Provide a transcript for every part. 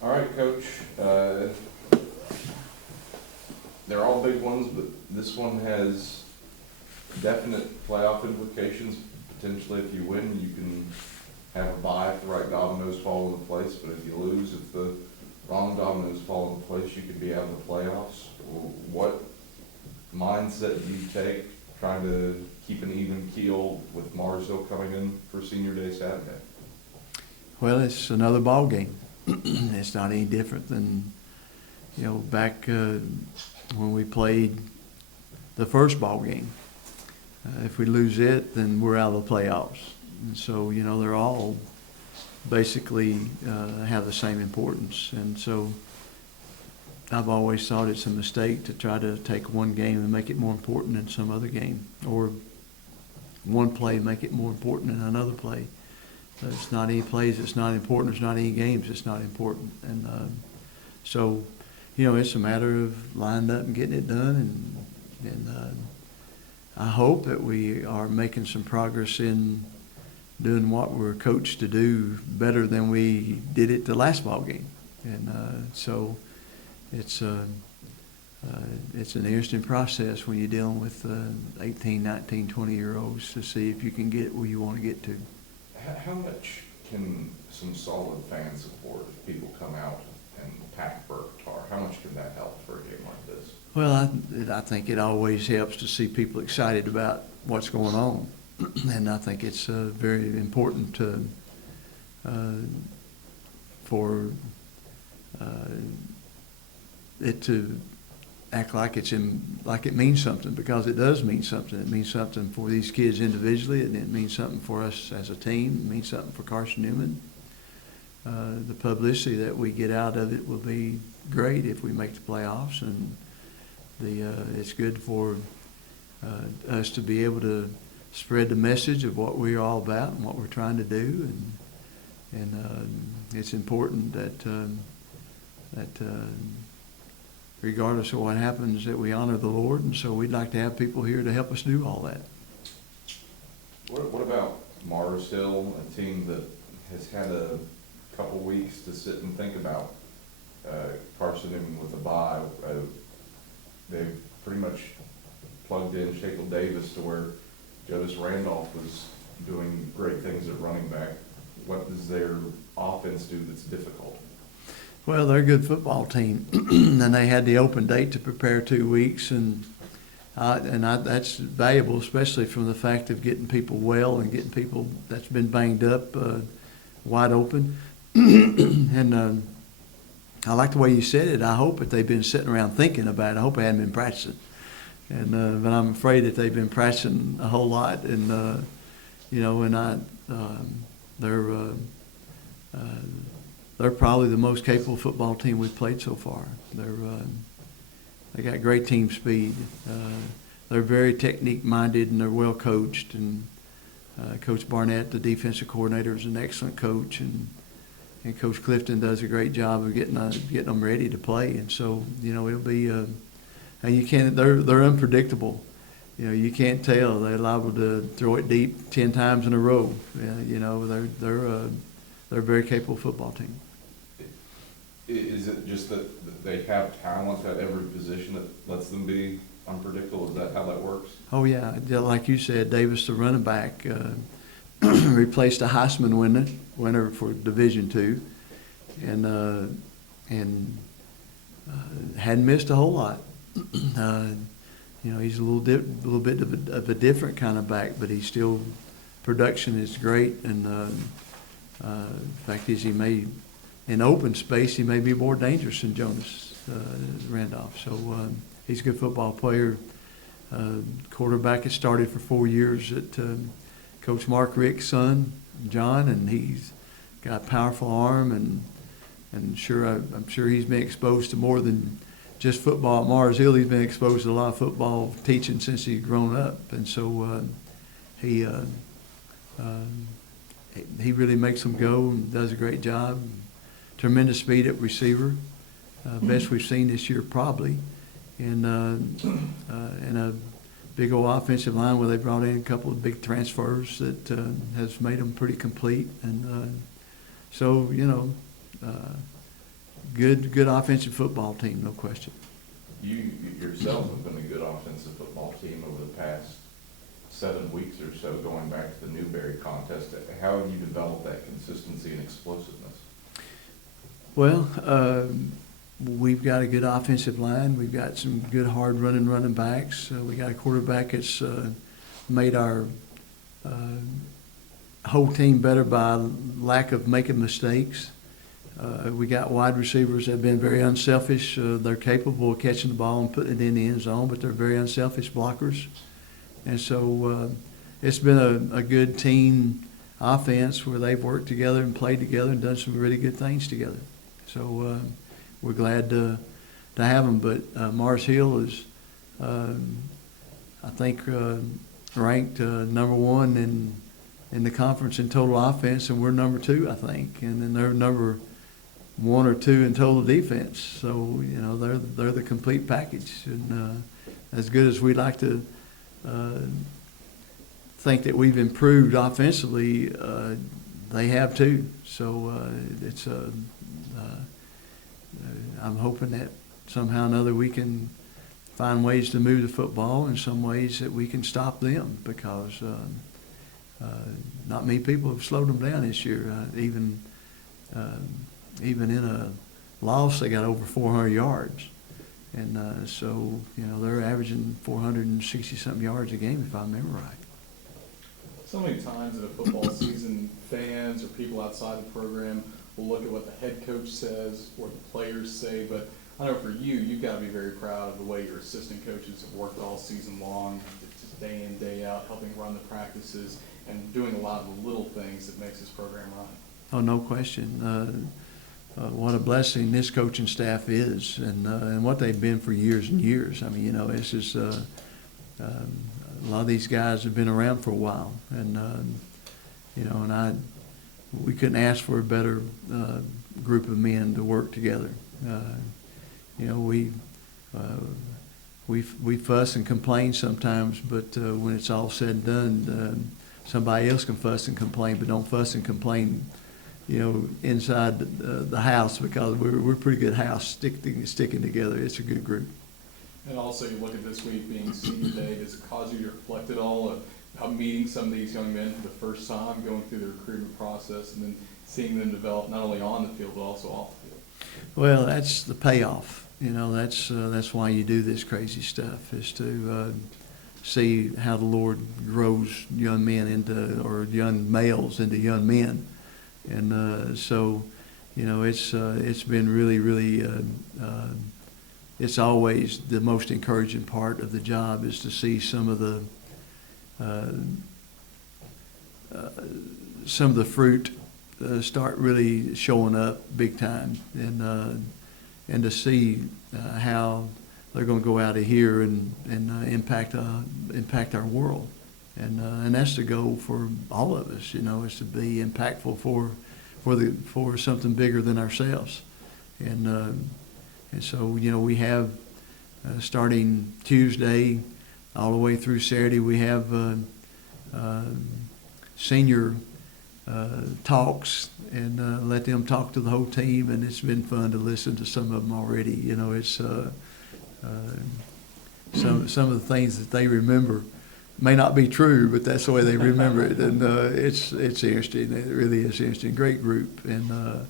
All right, Coach. They're all big ones, but this one has definite playoff implications. Potentially, if you win, you can have a bye if the right dominoes fall into place. But if you lose, if the wrong dominoes fall into place, you could be out of the playoffs. What mindset do you take trying to keep an even keel with Marsville coming in for Senior Day Saturday? Well, it's another ball game. It's not any different than, back when we played the first ball game. If we lose it, then we're out of the playoffs. And so, they're all basically have the same importance. And so I've always thought it's a mistake to try to take one game and make it more important than some other game, or one play make it more important than another play. It's not any plays that's not important. It's not any games that's not important. And so, it's a matter of lining up and getting it done. And I hope that we are making some progress in doing what we're coached to do better than we did it the last ball game. And so it's an interesting process when you're dealing with 18, 19, 20-year-olds to see if you can get where you want to get to. How much can some solid fan support, if people come out and pack Burke Tar, how much can that help for a game like this? Well, I think it always helps to see people excited about what's going on. And I think it's very important for it to act like like it means something, because it does mean something. It means something for these kids individually, and it means something for us as a team. It means something for Carson-Newman. The publicity that we get out of it will be great if we make the playoffs, and it's good for us to be able to spread the message of what we're all about and what we're trying to do, and it's important that regardless of what happens, that we honor the Lord, and so we'd like to have people here to help us do all that. What about Marsville, a team that has had a couple weeks to sit and think about Carson-Newman with a bye? They've pretty much plugged in Shaquille Davis to where Jonas Randolph was doing great things at running back. What does their offense do that's difficult? Well, they're a good football team, and they had the open date to prepare 2 weeks, and that's valuable, especially from the fact of getting people well and getting people that's been banged up wide open. And I like the way you said it. I hope that they've been sitting around thinking about it. I hope they hadn't been practicing, but I'm afraid that they've been practicing a whole lot, and they're probably the most capable football team we've played so far. They got great team speed. They're very technique-minded, and they're well coached. And Coach Barnett, the defensive coordinator, is an excellent coach, and Coach Clifton does a great job of getting them ready to play. And so it'll be and you can't. They're unpredictable. You can't tell. They're liable to throw it deep 10 times in a row. They're a very capable football team. Is it just that they have talent at every position that lets them be unpredictable? Is that how that works? Oh, yeah. Like you said, Davis, the running back, replaced a Heisman winner for Division II, and hadn't missed a whole lot. He's a little bit of a different kind of back, but he's still, production is great, and the fact is, in open space, he may be more dangerous than Jonas Randolph. So he's a good football player. Quarterback has started for 4 years at Coach Mark Rick's son, John, and he's got a powerful arm, and I'm sure he's been exposed to more than just football at Mars Hill. He's been exposed to a lot of football teaching since he's grown up, and so he really makes them go and does a great job. Tremendous speed at receiver, best we've seen this year probably, and a big old offensive line where they brought in a couple of big transfers that has made them pretty complete. And so good offensive football team, no question. You yourself have been a good offensive football team over the past 7 weeks or so, going back to the Newberry contest. How have you developed that consistency and explosiveness? Well, we've got a good offensive line. We've got some good, hard running backs. We got a quarterback that's made our whole team better by lack of making mistakes. We got wide receivers that have been very unselfish. They're capable of catching the ball and putting it in the end zone, but they're very unselfish blockers. And so it's been a good team offense where they've worked together and played together and done some really good things together. So we're glad to have them. But Mars Hill is, I think, ranked number one in the conference in total offense, and we're number 2, I think. And then they're number 1 or 2 in total defense. So, you know, they're the complete package. And as good as we like to think that we've improved offensively, they have too. So it's I'm hoping that somehow or another we can find ways to move the football, and some ways that we can stop them, because not many people have slowed them down this year. Even in a loss, they got over 400 yards. And so, you know, they're averaging 460-something yards a game, if I remember right. So many times in a football season, fans or people outside the program will look at what the head coach says or the players say, but I know for you, you've got to be very proud of the way your assistant coaches have worked all season long, just day in, day out, helping run the practices and doing a lot of the little things that makes this program run. Oh, no question. What a blessing this coaching staff is, and what they've been for years and years. I mean, you know, it's just a lot of these guys have been around for a while, and you know, and we couldn't ask for a better group of men to work together. You know, we fuss and complain sometimes, but when it's all said and done, somebody else can fuss and complain, but don't fuss and complain, you know, inside the house, because we're a pretty good house sticking together. It's a good group. And also, you look at this week being senior day, does it cause you to reflect at all about meeting some of these young men for the first time, going through the recruitment process, and then seeing them develop not only on the field but also off the field? Well, that's the payoff. You know, that's why you do this crazy stuff, is to see how the Lord grows young men into, or young males into young men. And so, you know, it's been really, it's always the most encouraging part of the job, is to see some of the fruit start really showing up big time, and to see how they're going to go out of here and impact our world. And that's the goal for all of us, you know, is to be impactful for something bigger than ourselves. And so, you know, we have starting Tuesday all the way through Saturday, we have senior talks, and let them talk to the whole team, and it's been fun to listen to some of them already. You know, it's some of the things that they remember may not be true, but that's the way they remember it, and it's interesting. It really is interesting. Great group, and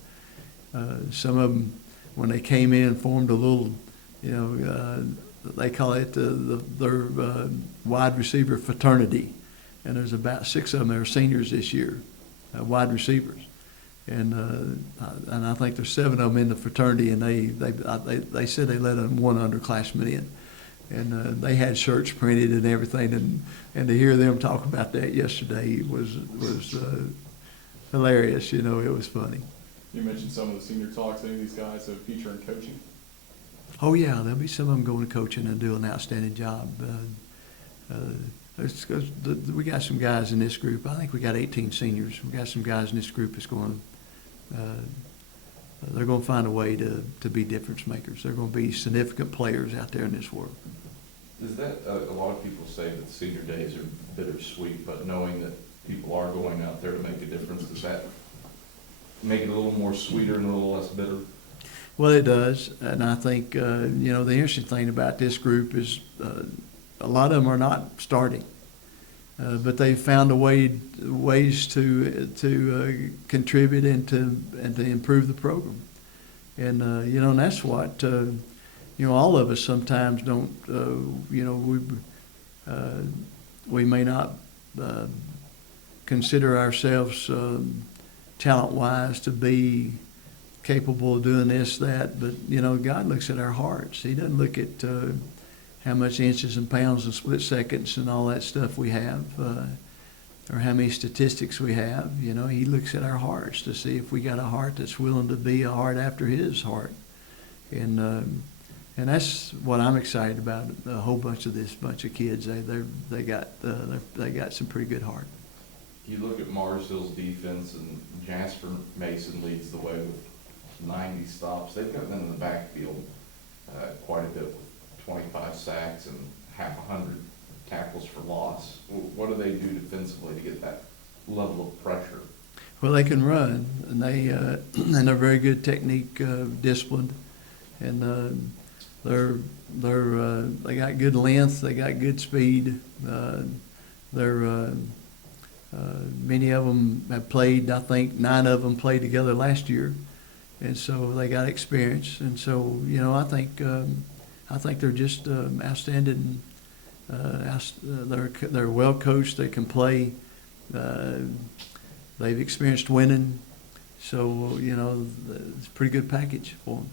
some of them, when they came in, formed a little, you know, they call it their wide receiver fraternity, and there's about 6 of them that are seniors this year, wide receivers, and I think there's 7 of them in the fraternity, and they said they let one underclassman in. And they had shirts printed and everything, and to hear them talk about that yesterday was hilarious. You know, it was funny. You mentioned some of the senior talks. Any of these guys have a future in coaching? Oh yeah, there'll be some of them going to coaching and do an outstanding job. We got some guys in this group. I think we got 18 seniors. We got some guys in this group that's going to. They're going to find a way to be difference makers. They're going to be significant players out there in this world. Is that, a lot of people say that senior days are bittersweet, but knowing that people are going out there to make a difference, does that make it a little more sweeter and a little less bitter? Well, it does, and I think, the interesting thing about this group is a lot of them are not starting, but they've found ways to contribute and to improve the program. And, and that's what, all of us sometimes don't, we may not consider ourselves talent-wise to be capable of doing this, that, but, God looks at our hearts. He doesn't look at how much inches and pounds and split seconds and all that stuff we have, or how many statistics we have. He looks at our hearts to see if we got a heart that's willing to be a heart after His heart. And that's what I'm excited about. A whole bunch of kids. They got some pretty good heart. You look at Marsville's defense, and Jasper Mason leads the way with 90 stops. They've got them in the backfield quite a bit with 25 sacks and half 100 tackles for loss. What do they do defensively to get that level of pressure? Well, they can run, and they're very good technique disciplined, and they got good length, they got good speed. Many of them have played. I think 9 of them played together last year, and so they got experience. And so I think they're just outstanding. They're well coached. They can play. They've experienced winning, so it's a pretty good package for them.